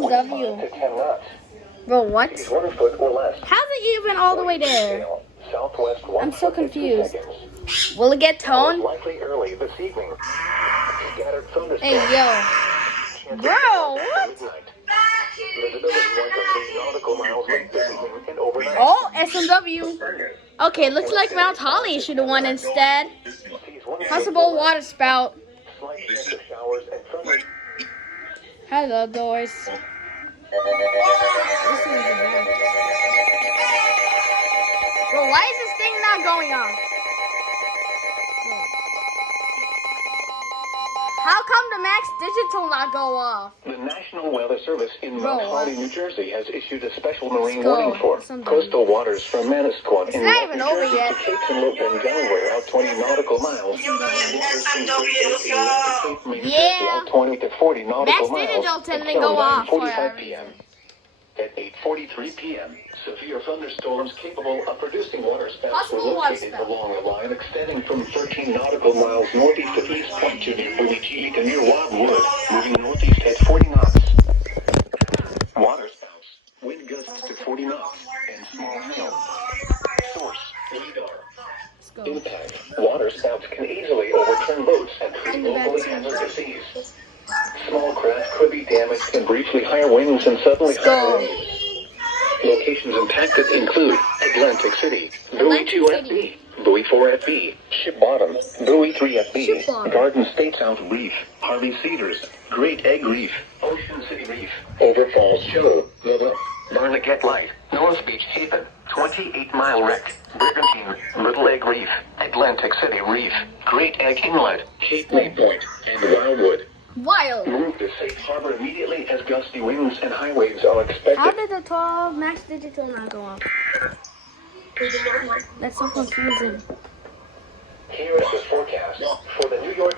W. To 10 knots. Bro, what? Seas 1 foot or less. How's it even all the way there? Southwest 1 I'm so foot in 2 confused. seconds. Will it get toned? Likely early this evening. Scattered thunderstorms. Hey, yo. Bro, what? Visibility 1 to 3 nautical miles late this evening and overnight. Oh, SMW. Okay, looks like Mount Holly should have won instead. Possible water spout. Slight chance of showers and thunder. Hello, boys. Bro, why is this thing not going off? How come the Max Digital not go off? The National Weather Service in Mount Holly, New Jersey has issued a special marine go. warning for coastal waters from Manasquan in not even New over Jersey yet. to Cape and Loop and Delaware out 20 nautical miles. Yeah. Out 20 to 40 nautical Max miles Digital tended to until go off for 9:45 p.m. At 8:43 p.m., severe thunderstorms capable of producing water spouts were located along a line extending from 13 nautical miles northeast of East Point to near Bowie to near Wildwood, moving northeast at 40 knots. Water spouts, wind gusts to 40 knots, and small hail. Source, radar. Impact, water spouts can easily overturn boats and create locally hazardous seas. Small craft could be damaged and briefly higher winds and suddenly higher waves. Locations impacted include Atlantic City, Bowie 2FB, Bowie 4FB, Ship Bottom, Bowie 3FB, Garden State South Reef, Harvey Cedars, Great Egg Reef, Ocean City Reef, Overfalls Show, Barnegat Light, North Beach Haven, 28-mile wreck, Brigantine, Little Egg Reef, Atlantic City Reef, Great Egg Inlet, Cape May Point, and Wildwood. Wild. Move to safe harbor immediately as gusty winds and high waves are expected. How did the 12 Max Digital not go off? That's so confusing. Here is the forecast for the New York